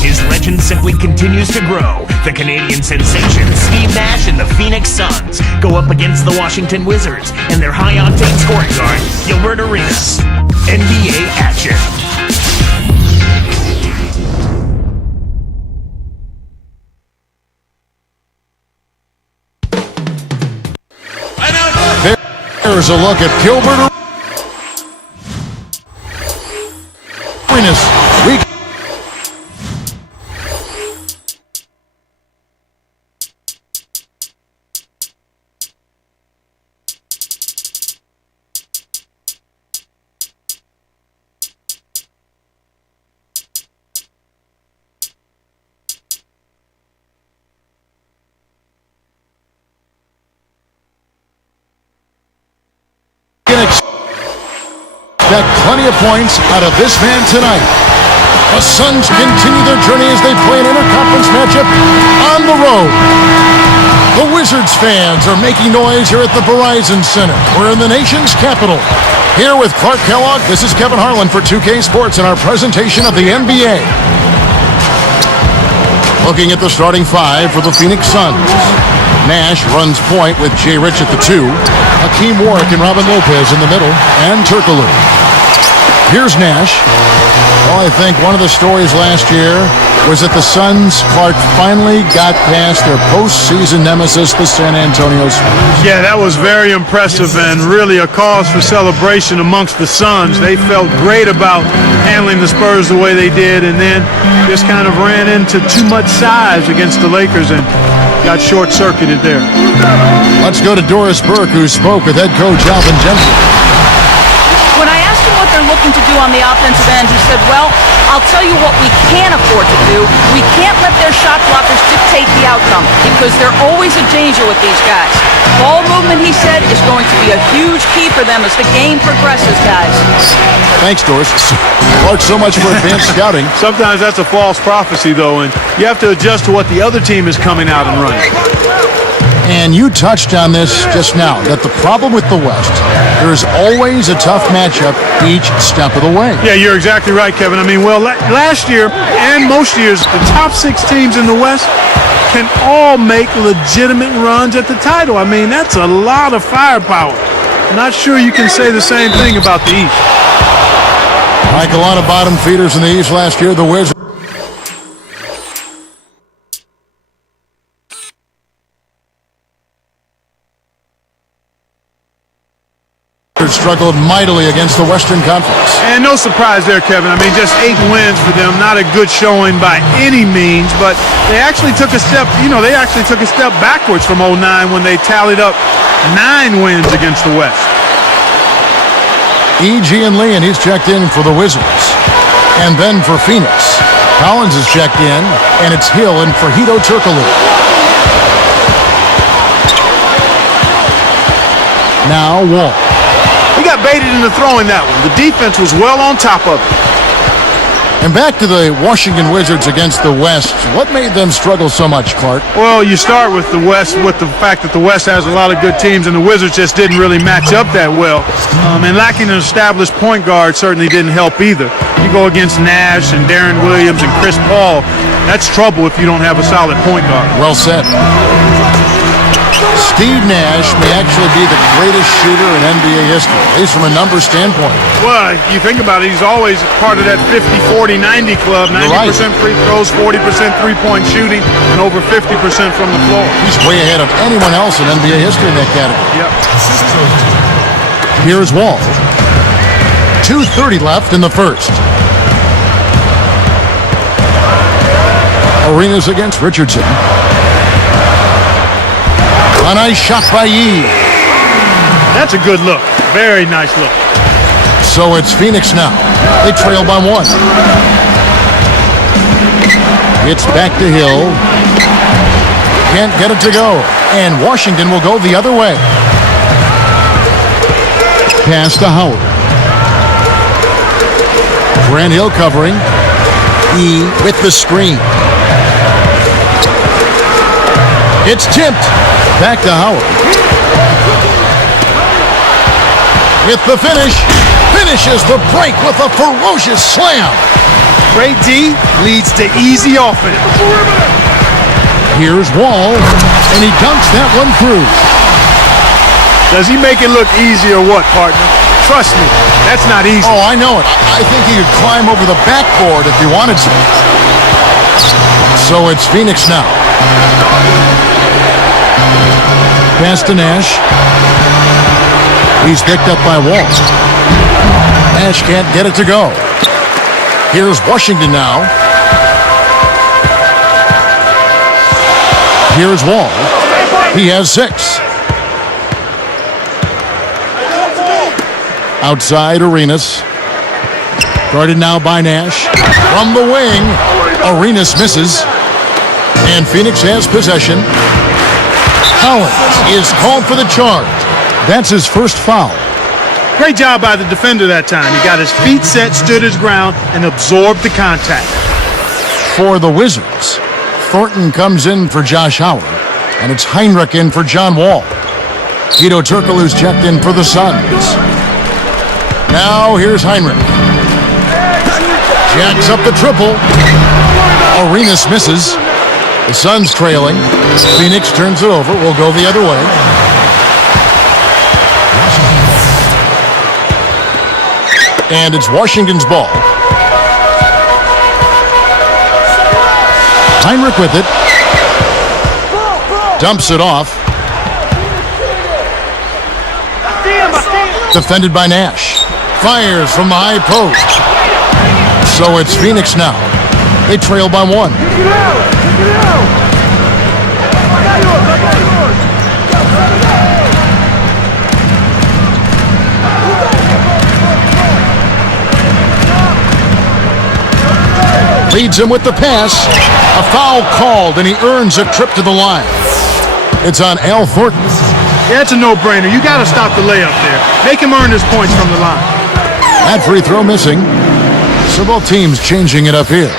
His legend simply continues to grow. The Canadian sensation, Steve Nash and the Phoenix Suns go up against the Washington Wizards and their high-octane scoring guard, Gilbert Arenas. NBA action. There's a look at Gilbert Arenas. Got plenty of points out of this man tonight. The Suns continue their journey as they play an interconference matchup on the road. The Wizards fans are making noise here at the Verizon Center. We're in the nation's capital. Here with Clark Kellogg, this is Kevin Harlan for 2K Sports and our presentation of the NBA. Looking at the starting five for the Phoenix Suns. Nash runs point with Jay Rich at the 2. Hakeem Warwick and Robin Lopez in the middle, and Turkaloo. Here's Nash. Well, I think one of the stories last year was that the Suns, Clark, finally got past their postseason nemesis, the San Antonio Spurs. Yeah, that was very impressive and really a cause for celebration amongst the Suns. They felt great about handling the Spurs the way they did, and then just kind of ran into too much size against the Lakers and got short-circuited there. Let's go to Doris Burke, who spoke with head coach Alvin Gentry. When I asked him what they're looking to do on the offensive end, he said, well, I'll tell you what we can't afford to do. We can't let their shot blockers dictate the outcome because they're always a danger with these guys. Ball movement, he said, is going to be a huge key for them as the game progresses, guys. Thanks, Doris. Clark, so much for advanced scouting. Sometimes that's a false prophecy, though, and you have to adjust to what the other team is coming out and running. And you touched on this just now, that the problem with the West, there's always a tough matchup each step of the way. Yeah, you're exactly right, Kevin. I mean, well, last year and most years, the top 6 teams in the West can all make legitimate runs at the title. I mean, that's a lot of firepower. Not sure you can say the same thing about the East. Like a lot of bottom feeders in the East last year, the Wizards struggled mightily against the Western Conference. And no surprise there, Kevin. I mean, just 8 wins for them. Not a good showing by any means, but they actually took a step, backwards from 09 when they tallied up 9 wins against the West. Agii and Lee, and he's checked in for the Wizards. And then for Phoenix, Collins is checked in, and it's Hill and Fahito Turkaloo. Now Wall. He got baited into throwing that one. The defense was well on top of it. And back to the Washington Wizards against the West. What made them struggle so much, Clark? Well, you start with the West, with the fact that the West has a lot of good teams, and the Wizards just didn't really match up that well. And lacking an established point guard certainly didn't help either. You go against Nash and Darren Williams and Chris Paul, that's trouble if you don't have a solid point guard. Well said. Steve Nash may actually be the greatest shooter in NBA history, at least from a numbers standpoint. Well, you think about it, he's always part of that 50-40-90 club. 90% free throws, 40% three-point shooting, and over 50% from the floor. He's way ahead of anyone else in NBA history in that category. Yep. Here's Wall. 2:30 left in the first. Arenas against Richardson. A nice shot by Yee. That's a good look. Very nice look. So it's Phoenix now. They trail by 1. It's back to Hill. Can't get it to go. And Washington will go the other way. Pass to Howard. Grant Hill covering. E with the screen. It's tipped. Back to Howard. With the finish. Finishes the break with a ferocious slam. Great D leads to easy offense. Here's Wall, and he dunks that one through. Does he make it look easy or what, partner? Trust me, that's not easy. Oh, I know it. I think he could climb over the backboard if he wanted to. So it's Phoenix now. Pass to Nash. He's picked up by Wall. Nash can't get it to go. Here's Washington now. Here's Wall. He has 6. Outside Arenas. Guarded now by Nash. From the wing, Arenas misses. And Phoenix has possession. Collins is called for the charge. That's his first foul. Great job by the defender that time. He got his feet set, stood his ground, and absorbed the contact. For the Wizards, Thornton comes in for Josh Howard, and it's Heinrich in for John Wall. Hedo Turkoglu's checked in for the Suns. Now here's Heinrich. Jacks up the triple. Arenas misses. The Suns trailing. Phoenix turns it over. We'll go the other way. And it's Washington's ball. Heinrich with it. Dumps it off. Defended by Nash. Fires from the high post. So it's Phoenix now. They trail by 1. Leads him with the pass. A foul called, and he earns a trip to the line. It's on Al Thornton. Yeah, it's a no-brainer. You got to stop the layup there. Make him earn his points from the line. That free throw missing. So both teams changing it up here.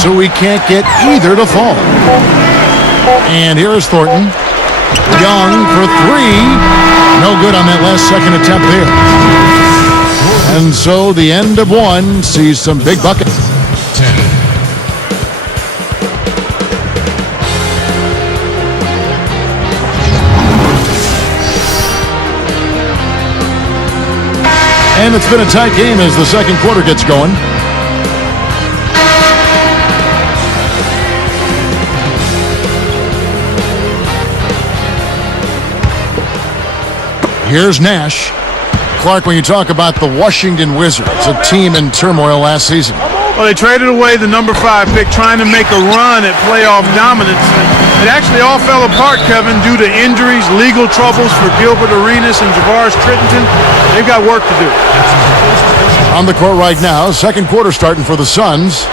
So we can't get either to fall. And here is Thornton. Young for 3. No good on that last second attempt there. And so the end of 1 sees some big buckets. 10. And it's been a tight game as the second quarter gets going. Here's Nash. Clark, when you talk about the Washington Wizards, a team in turmoil last season. Well, they traded away the number 5 pick trying to make a run at playoff dominance. It actually all fell apart, Kevin, due to injuries, legal troubles for Gilbert Arenas and Javaris Trittenton. They've got work to do. On the court right now, second quarter starting for the Suns.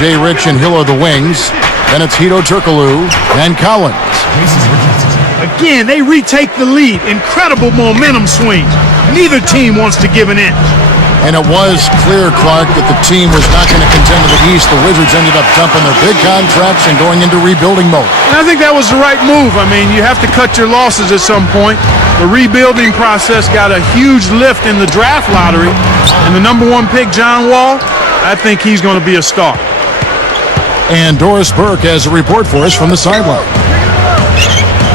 Jay Rich and Hill are the wings. Then it's Hedo Turkoglu and Collins. Again, they retake the lead. Incredible momentum swing. Neither team wants to give an inch. And it was clear, Clark, that the team was not going to contend in the East. The Wizards ended up dumping their big contracts and going into rebuilding mode. And I think that was the right move. I mean, you have to cut your losses at some point. The rebuilding process got a huge lift in the draft lottery. And the number 1 pick, John Wall, I think he's going to be a star. And Doris Burke has a report for us from the sideline.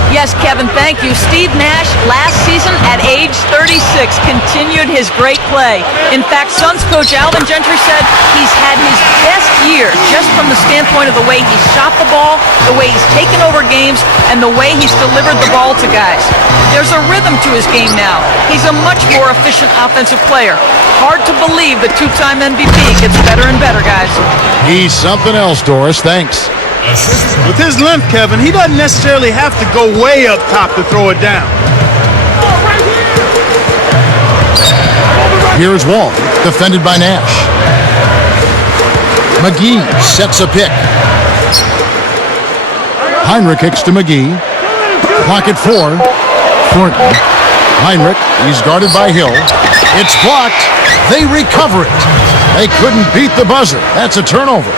Yes, Kevin, thank you. Steve Nash, last season at age 36, continued his great play. In fact, Suns coach Alvin Gentry said he's had his best year just from the standpoint of the way he's shot the ball, the way he's taken over games, and the way he's delivered the ball to guys. There's a rhythm to his game now. He's a much more efficient offensive player. Hard to believe the 2-time MVP gets better and better, guys. He's something else, Doris. Thanks. With his length, Kevin, he doesn't necessarily have to go way up top to throw it down. Here's Wall, defended by Nash. McGee sets a pick. Heinrich kicks to McGee. Clock at 4. Thornton. Heinrich, he's guarded by Hill. It's blocked. They recover it. They couldn't beat the buzzer. That's a turnover.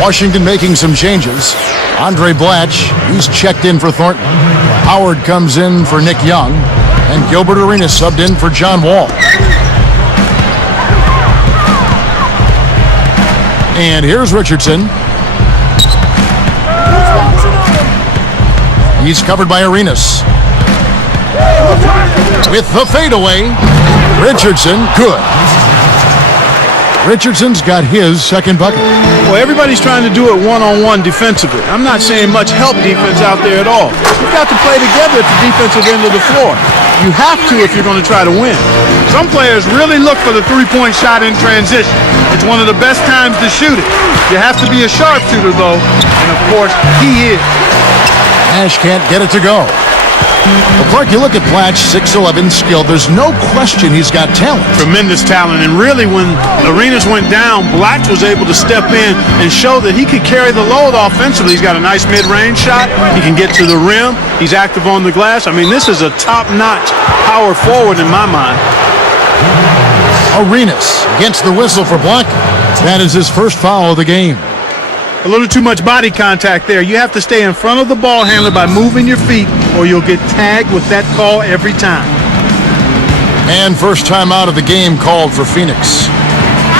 Washington making some changes. Andre Blatch, he's checked in for Thornton. Howard comes in for Nick Young. And Gilbert Arenas subbed in for John Wall. And here's Richardson. He's covered by Arenas. With the fadeaway, Richardson, good. Richardson's got his second bucket. Well, everybody's trying to do it one-on-one defensively. I'm not saying much help defense out there at all. You've got to play together at the defensive end of the floor. You have to if you're going to try to win. Some players really look for the three-point shot in transition. It's one of the best times to shoot it. You have to be a sharpshooter, though, and of course, he is. Nash can't get it to go. Well, Clark, you look at Blatch, 6'11", skilled. There's no question he's got talent. Tremendous talent, and really when Arenas went down, Blatch was able to step in and show that he could carry the load offensively. He's got a nice mid-range shot. He can get to the rim. He's active on the glass. I mean, this is a top-notch power forward in my mind. Arenas against the whistle for blocking. That is his first foul of the game. A little too much body contact there. You have to stay in front of the ball handler by moving your feet, or you'll get tagged with that call every time. And first time out of the game called for Phoenix.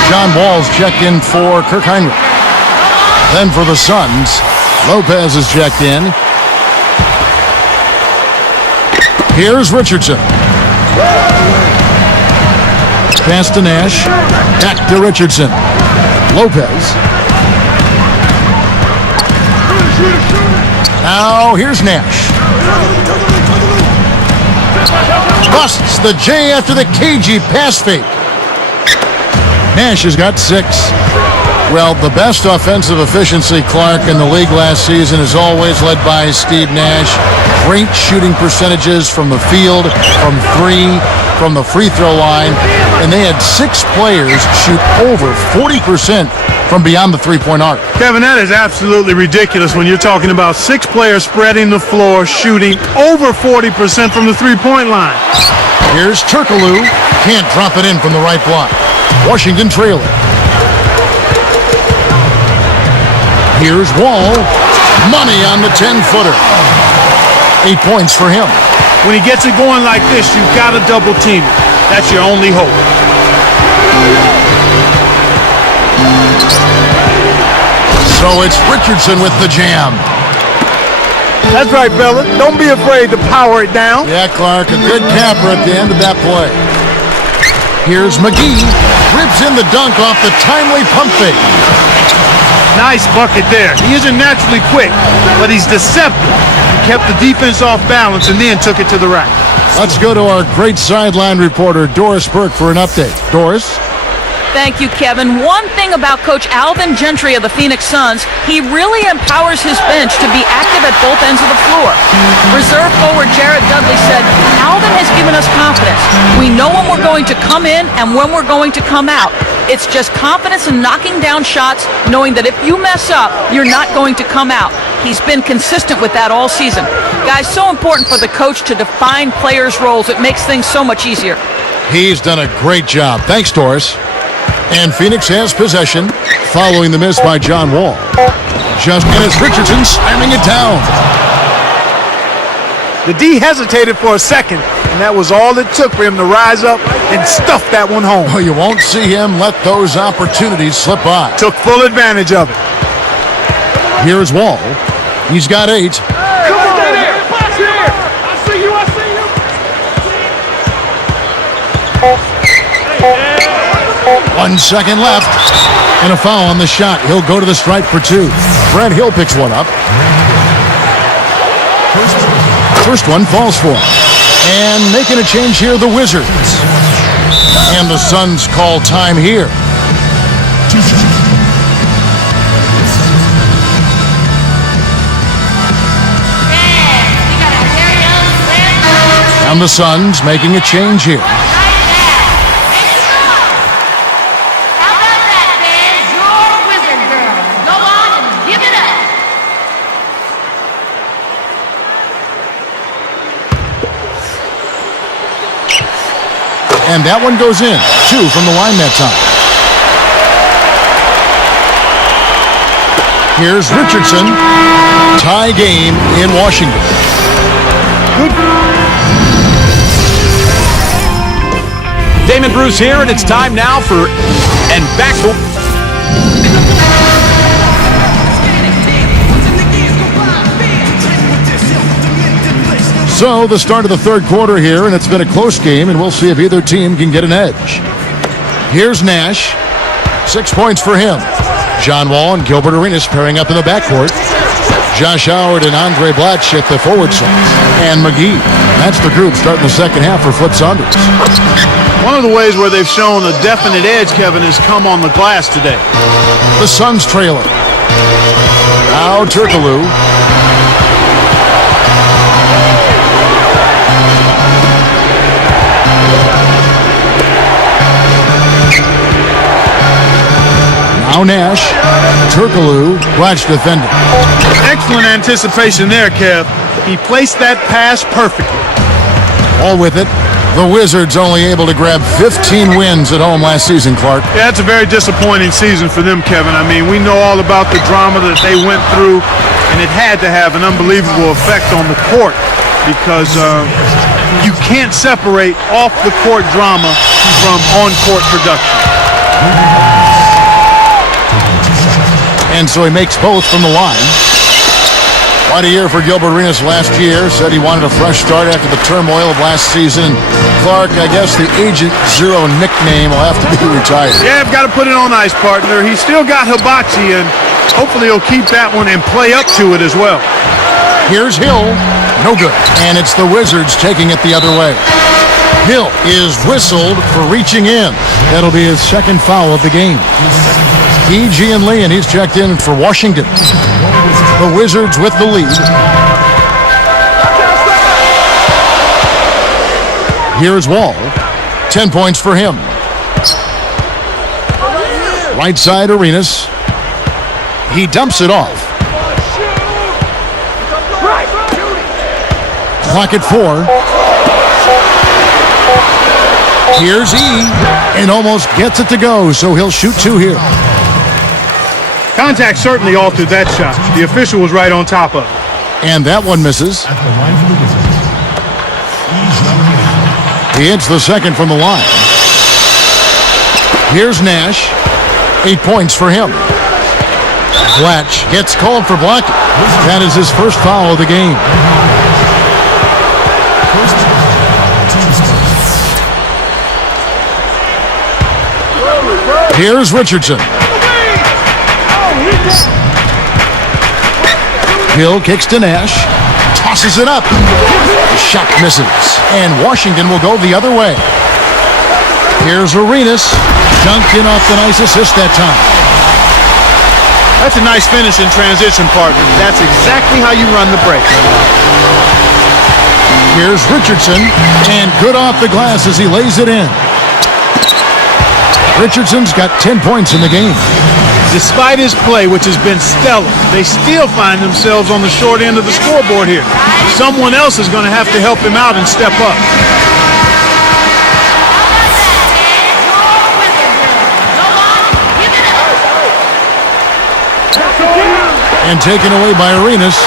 John Wall's checked in for Kirk Heinrich. Then for the Suns, Lopez is checked in. Here's Richardson. Pass to Nash. Back to Richardson. Lopez. Now here's Nash. Busts the J after the KG pass fake. Nash has got 6. Well, the best offensive efficiency, Clark, in the league last season is always led by Steve Nash. Great shooting percentages from the field, from 3, from the free throw line. And they had 6 players shoot over 40% from beyond the three-point arc. Kevin, that is absolutely ridiculous when you're talking about 6 players spreading the floor, shooting over 40% from the three-point line. Here's Turkaloo. Can't drop it in from the right block. Washington trailing. Here's Wall. Money on the 10-footer. 8 points for him. When he gets it going like this, you've got to double team it. That's your only hope. So it's Richardson with the jam. That's right, fella. Don't be afraid to power it down. Yeah, Clark, a good capper at the end of that play. Here's McGee. Rips in the dunk off the timely pump fake. Nice bucket there. He isn't naturally quick, but he's deceptive. He kept the defense off balance and then took it to the rack. Let's go to our great sideline reporter, Doris Burke, for an update. Doris? Thank you, Kevin. One thing about Coach Alvin Gentry of the Phoenix Suns, he really empowers his bench to be active at both ends of the floor. Reserve forward Jared Dudley said, Alvin has given us confidence. We know when we're going to come in and when we're going to come out. It's just confidence in knocking down shots, knowing that if you mess up, you're not going to come out. He's been consistent with that all season. Guys, so important for the coach to define players' roles. It makes things so much easier. He's done a great job. Thanks, Doris. And Phoenix has possession following the miss by John Wall. Just minutes, Richardson slamming it down. The D hesitated for a second, and that was all it took for him to rise up and stuff that one home. Well, you won't see him let those opportunities slip by. Took full advantage of it. Here's Wall. He's got 8. Come on, there. Pass here. I see you. 1 second left. And a foul on the shot. He'll go to the stripe for 2. Brad Hill picks one up. First one falls for him. And making a change here, the Wizards. And the Suns call time here. And the Suns making a change here. And that one goes in. 2 from the line that time. Here's Richardson. Tie game in Washington. Damon Bruce here, and it's time now for and back to. So the start of the third quarter here, and it's been a close game, and we'll see if either team can get an edge. Here's Nash. 6 points for him. John Wall and Gilbert Arenas pairing up in the backcourt. Josh Howard and Andre Blatch at the forward side. And McGee. That's the group starting the second half for Flip Saunders. One of the ways where they've shown a definite edge, Kevin, has come on the glass today. The Suns trailing. Now Turkaloo. Now Nash. Turkaloo. Blatch defending. Excellent anticipation there, Kev. He placed that pass perfectly. All with it. The Wizards only able to grab 15 wins at home last season, Clark. Yeah, it's a very disappointing season for them, Kevin. I mean, we know all about the drama that they went through, and it had to have an unbelievable effect on the court because you can't separate off-the-court drama from on-court production. And so he makes both from the line. Quite a year for Gilbert Arenas last year. Said he wanted a fresh start after the turmoil of last season. Clark, I guess the Agent Zero nickname will have to be retired. Yeah, I've got to put it on ice, partner. He's still got Hibachi, and hopefully he'll keep that one and play up to it as well. Here's Hill. No good. And it's the Wizards taking it the other way. Hill is whistled for reaching in. That'll be his second foul of the game. Agii and Lee, and he's checked in for Washington. The Wizards with the lead. Here's Wall. 10 points for him. Right side, Arenas. He dumps it off. Clock at 4. Here's E, and almost gets it to go, so he'll shoot 2 here. Contact certainly altered that shot. The official was right on top of it. And that one misses. He hits the second from the line. Here's Nash. 8 points for him. Blatch gets called for blocking. That is his first foul of the game. Here's Richardson. Hill kicks to Nash. Tosses it up. The shot misses. And Washington will go the other way. Here's Arenas. Dunked in off the nice assist that time. That's a nice finish in transition, partner. That's exactly how you run the break. Here's Richardson. And good off the glass as he lays it in. Richardson's got 10 points in the game. Despite his play, which has been stellar, they still find themselves on the short end of the scoreboard here. Someone else is going to have to help him out and step up. And taken away by Arenas.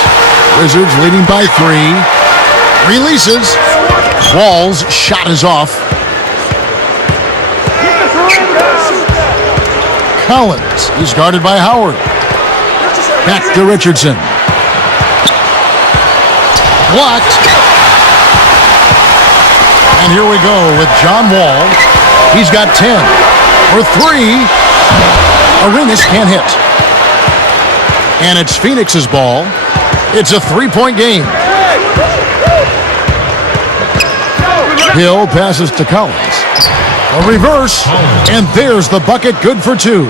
Wizards leading by 3. Releases. Wall's shot is off. Collins. He's guarded by Howard. Back to Richardson. Blocked. And here we go with John Wall. He's got 10. For 3. Arenas can't hit. And it's Phoenix's ball. It's a 3-point game. Hill passes to Collins. A reverse, and there's the bucket, good for 2.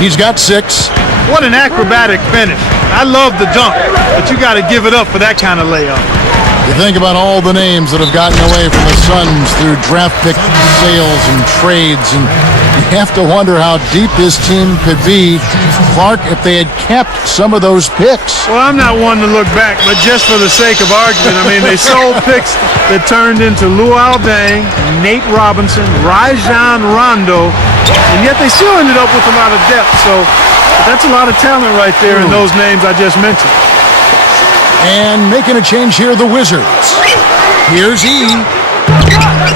He's got 6. What an acrobatic finish. I love the dunk, but you got to give it up for that kind of layup. You think about all the names that have gotten away from the Suns through draft pick sales and trades, and you have to wonder how deep this team could be, Clark, if they had kept some of those picks. Well, I'm not one to look back, but just for the sake of argument, I mean, they sold picks that turned into Luol Deng, Nate Robinson, Rajon Rondo, and yet they still ended up with a lot of depth. So That's a lot of talent right there in those names I just mentioned. And making a change here, the Wizards. Here's E.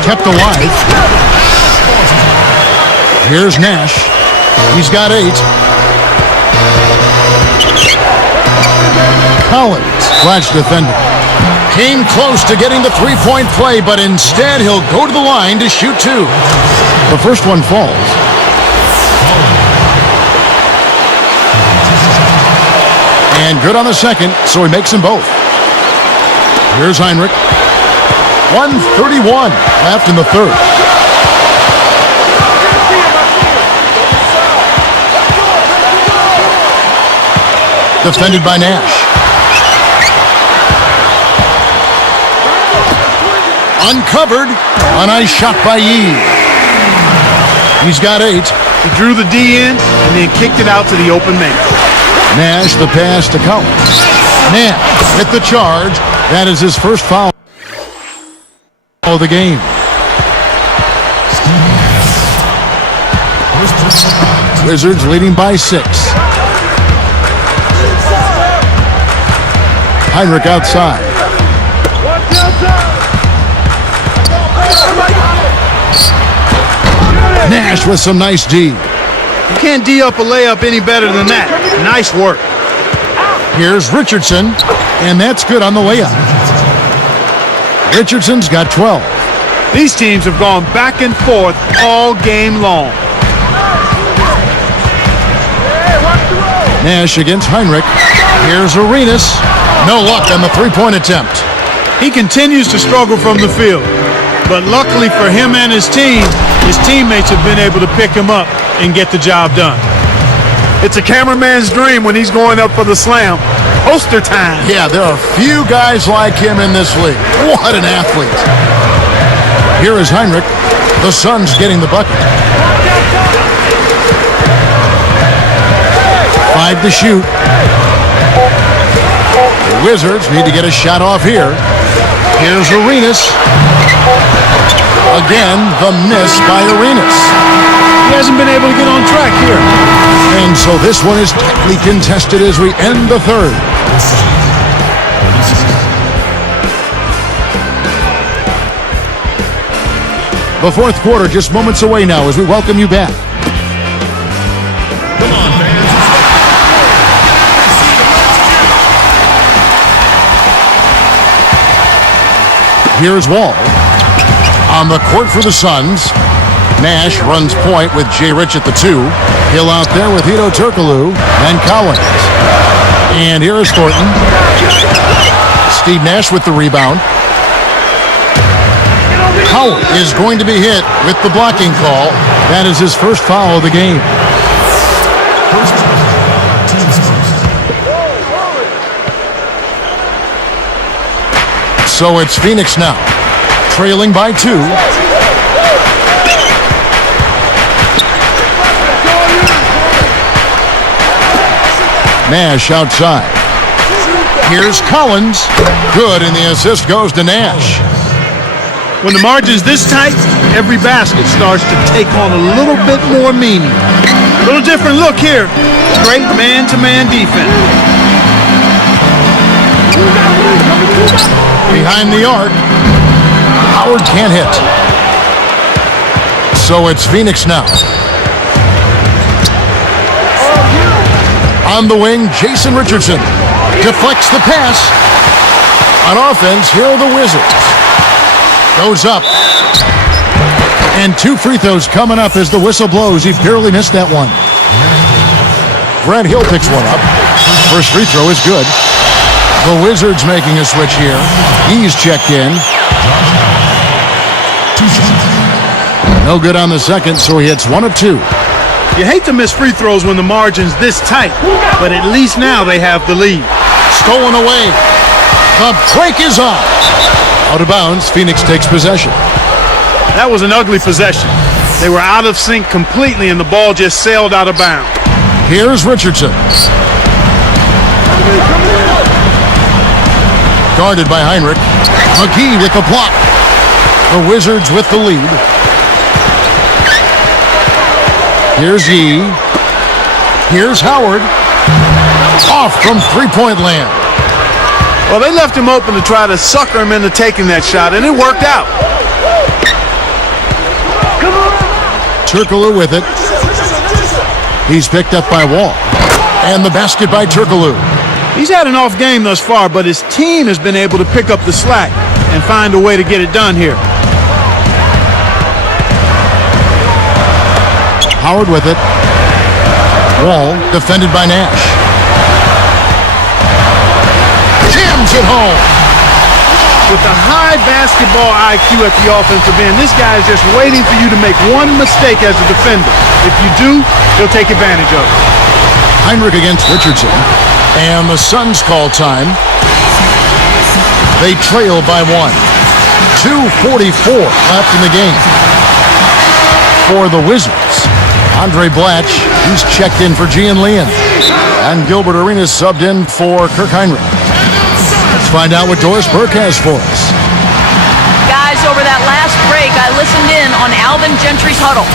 Kept alive. Here's Nash. He's got 8. Collins, clutch defender. Came close to getting the three-point play, but instead he'll go to the line to shoot 2. The first one falls. And good on the second, so he makes them both. Here's Heinrich. 1:31 left in the third. Defended by Nash. Uncovered. A nice shot by Yee. He's got 8. He drew the D in and then kicked it out to the open man. Nash the pass to Collins. Nash with the charge. That is his first foul of the game. Wizards leading by 6. Heinrich outside. Nash with some nice D. You can't D up a layup any better than that. Nice work. Here's Richardson, and that's good on the layup. Richardson's got 12. These teams have gone back and forth all game long. Nash against Heinrich. Here's Arenas. No luck on the three-point attempt. He continues to struggle from the field, but luckily for him and his teammates have been able to pick him up and get the job done. It's a cameraman's dream when he's going up for the slam. Poster time. Yeah, there are few guys like him in this league. What an athlete. Here is Heinrich. The Suns getting the bucket. 5 to shoot. The Wizards need to get a shot off here. Here's Arenas. Again, the miss by Arenas. He hasn't been able to get on track here. And so this one is tightly contested as we end the third. The fourth quarter just moments away now as we welcome you back. Here's Wall. On the court for the Suns. Nash runs point with Jay Rich at the 2. Hill out there with Hito Turkoglu and Collins. And here is Thornton. Steve Nash with the rebound. Howard is going to be hit with the blocking call. That is his first foul of the game. So it's Phoenix now, trailing by 2. Nash outside. Here's Collins. Good, and the assist goes to Nash. When the margin's this tight, every basket starts to take on a little bit more meaning. A little different look here. Great man-to-man defense. Behind the arc. Howard can't hit. So it's Phoenix now. On the wing, Jason Richardson deflects the pass. On offense, here are the Wizards. Goes up. And 2 free throws coming up as the whistle blows. He barely missed that one. Grant Hill picks one up. First free throw is good. The Wizards making a switch here. He's checked in. No good on the second, so he hits 1 of 2. You hate to miss free throws when the margin's this tight, but at least now they have the lead. Stolen away. The break is on. Out of bounds, Phoenix takes possession. That was an ugly possession. They were out of sync completely and the ball just sailed out of bounds. Here's Richardson. Guarded by Heinrich. Agii with the block. The Wizards with the lead. Here's Yee. Here's Howard. Off from three-point land. Well, they left him open to try to sucker him into taking that shot, and it worked out. Turkoglu with it. He's picked up by Wall. And the basket by Turkoglu. He's had an off game thus far, but his team has been able to pick up the slack and find a way to get it done here. Howard with it. Wall defended by Nash. Jams it home. With a high basketball IQ at the offensive end, this guy is just waiting for you to make one mistake as a defender. If you do, he'll take advantage of it. Heinrich against Richardson. And the Suns call time. They trail by 1. 2:44 left in the game. For the Wizards, Andre Blatch, he's checked in for Gian Leon. And Gilbert Arenas subbed in for Kirk Heinrich. Let's find out what Doris Burke has for us. Guys, over that last break, I listened in on Alvin Gentry's huddle.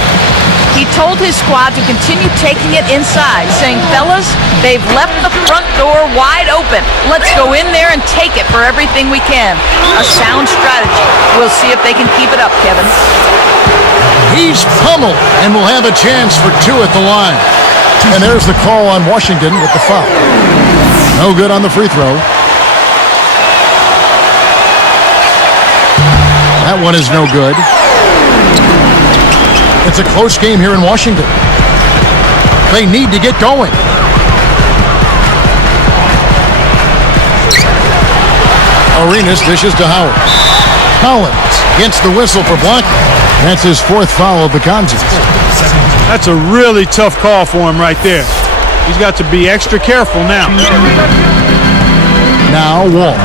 He told his squad to continue taking it inside, saying, fellas, they've left the front door wide open. Let's go in there and take it for everything we can. A sound strategy. We'll see if they can keep it up, Kevin. He's pummeled and will have a chance for 2 at the line. And there's the call on Washington with the foul. No good on the free throw. That one is no good. It's a close game here in Washington. They need to get going. Arenas dishes to Howard. Collins gets the whistle for blocking. That's his 4th foul of the contest. That's a really tough call for him right there. He's got to be extra careful now. Now Wall.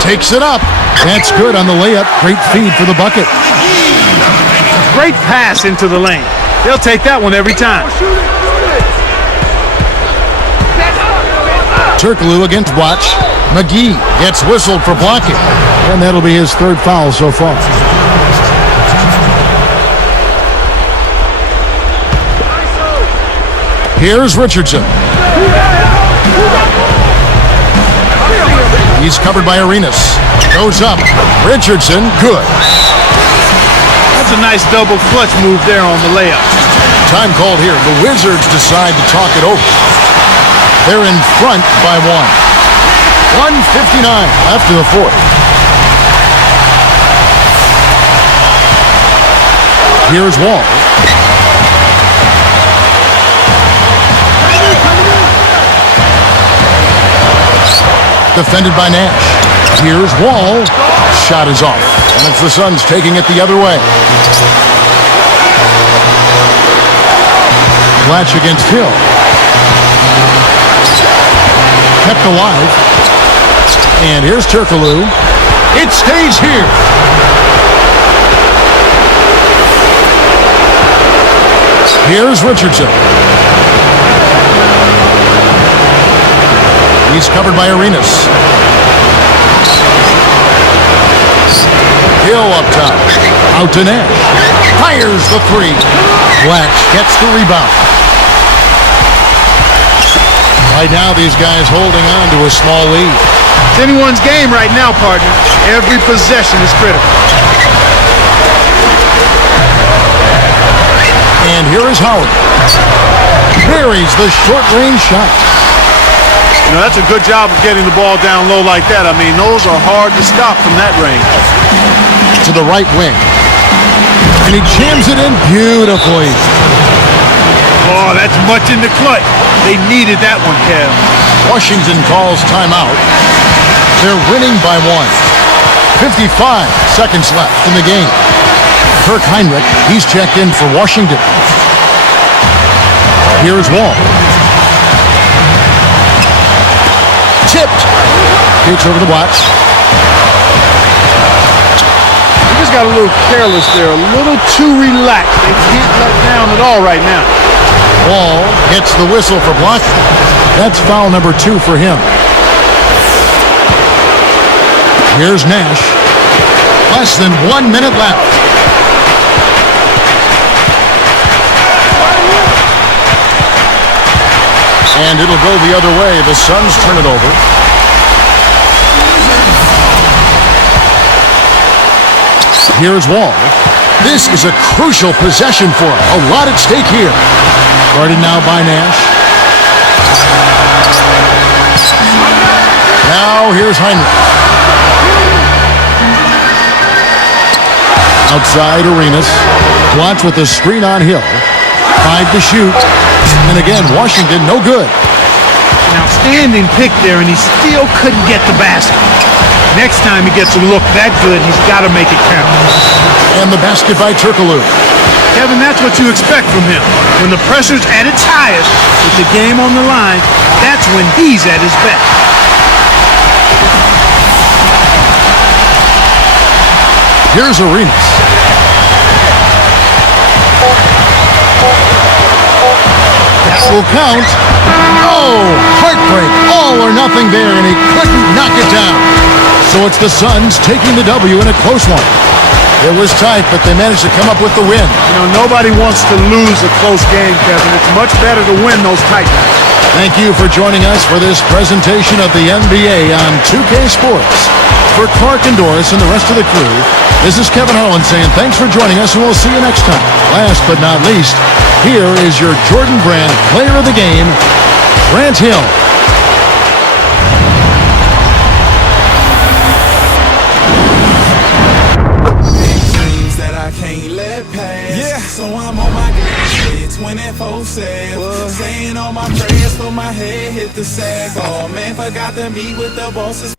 Takes it up. That's good on the layup. Great feed for the bucket. Great pass into the lane. They'll take that one every time. Turkoglu against Watch. McGee gets whistled for blocking. And that'll be his 3rd foul so far. Here's Richardson. He's covered by Arenas. Goes up. Richardson, good. That's a nice double clutch move there on the layup. Time called here. The Wizards decide to talk it over. They're in front by 1. 1:59 after the 4th. Here's Wall. Defended by Nash. Here's Wall. Shot is off. And it's the Suns taking it the other way. Blatch against Hill. Kept alive. And here's Turkoglu. It stays here. Here's Richardson. He's covered by Arenas. Hill up top. Out to Nash. Fires the 3. Blatch gets the rebound. Right now, these guys holding on to a small lead. It's anyone's game right now, partner. Every possession is critical. And here is Howard. Buries the short-range shot. You know, that's a good job of getting the ball down low like that. I mean, those are hard to stop from that range. To the right wing. And he jams it in beautifully. Oh, that's much in the clutch. They needed that one, Kev. Washington calls timeout. They're winning by 1. 55 seconds left in the game. Kirk Heinrich, he's checked in for Washington. Here's Wall. Tipped. Gets over the Watch. They just got a little careless there, a little too relaxed. They can't let down at all right now. Wall gets the whistle for blocking. That's foul number 2 for him. Here's Nash. Less than 1 minute left. And it'll go the other way. The Suns turn it over. Here's Wall. This is a crucial possession for him. A lot at stake here. Guarded now by Nash. Now here's Heinrich. Outside Arenas. Watch with the screen on Hill. 5 to shoot. And again, Washington no good. An outstanding pick there, and he still couldn't get the basket. Next time he gets a look that good, he's got to make it count. And the basket by Turkaloo. Kevin, that's what you expect from him. When the pressure's at its highest, with the game on the line, that's when he's at his best. Here's Arenas. That will count. Oh, heartbreak. All or nothing there, and he couldn't knock it down. So it's the Suns taking the W in a close one. It was tight, but they managed to come up with the win. You know, nobody wants to lose a close game, Kevin. It's much better to win those tight games. Thank you for joining us for this presentation of the NBA on 2K Sports. For Clark and Doris and the rest of the crew, this is Kevin Harlan saying thanks for joining us, and we'll see you next time. Last but not least, here is your Jordan Brand Player of the Game, Grant Hill. Things that I can't let pass. Yeah. So I'm on my game 24/7. Saying all my prayers for my head hit the sack. Oh man, forgot to meet with the bosses.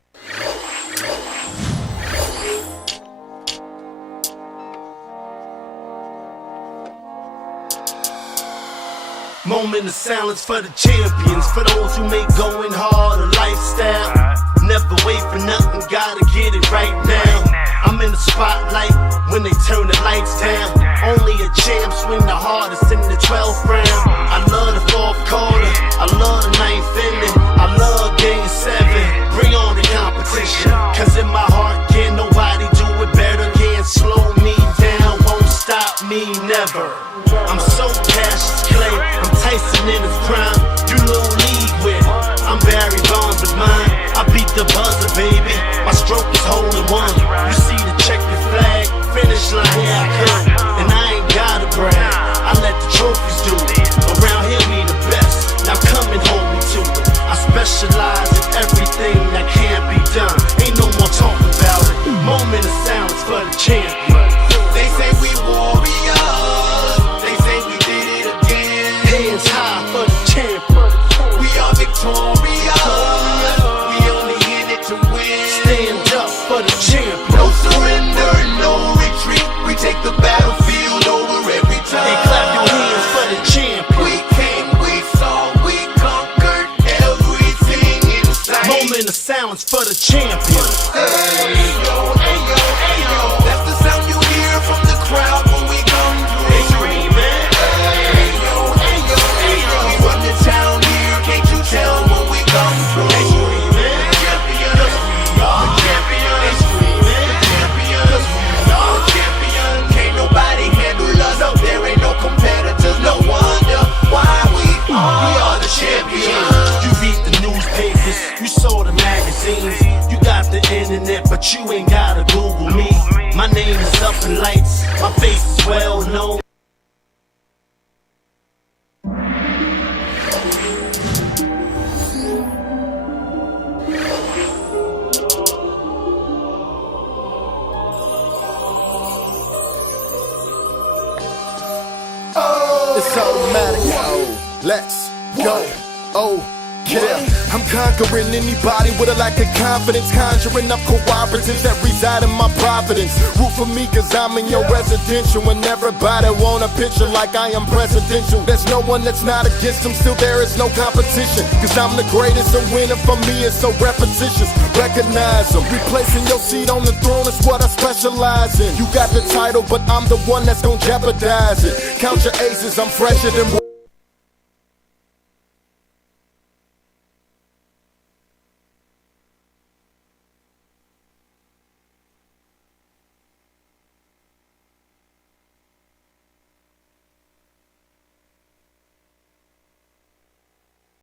Moment of silence for the champions, for those who make going hard a lifestyle. Never wait for nothing, gotta get it right now. I'm in the spotlight when they turn the lights down. Only a champ swing the hardest in the 12th round. I love the 4th quarter, I love the 9th inning, I love game 7. Bring on the competition, cause in my heart can't nobody do it better. Can't slow me down, won't stop me never. I'm so Cassius Clay, I'm Tyson in his prime. You little league with it, I'm Barry Bonds with mine. I beat the buzzer, baby, my stroke is holding one. You see the checkered flag, finish line, here I come. And I ain't gotta brag, I let the trophies do it. Around here we the best, now come and hold me to it. I specialize in everything that can't be done. Ain't no more talking about it. Moment of silence for the champion. They say we warriors. They say we did it again. Hands high for the champion. We are victorious. We only in it to win. Stand up for the champion. No surrender, no retreat. We take the battlefield over every time. Hey, clap your hands for the champion. We came, we saw, we conquered everything in sight. Moment of silence for the champion. Ayo, ayo, ayo. That's the sound you hear from the crowd when we come through. They screaming. Ayo, ayo, ayo. We run the town here, can't you tell when we come through? They screaming. Champions, we are champions. They screaming. Champions, we are champions. Can't nobody handle us. No, there ain't no competitors. No wonder why we are the champions. You read the newspapers, you saw the magazines. You got the internet, but you ain't gotta Google me. My name is up in lights, my face is well known. It's automatic. Let's go. Oh, yeah. I'm conquering anybody with a lack of confidence. Conjuring up cooperatives that reside in my providence. Root for me cause I'm in your residential. And everybody want a picture like I am presidential. There's no one that's not against them. Still there is no competition. Cause I'm the greatest and winning for me is so repetitious. Recognize them. Replacing your seat on the throne is what I specialize in. You got the title but I'm the one that's gonna jeopardize it. Count your aces, I'm fresher than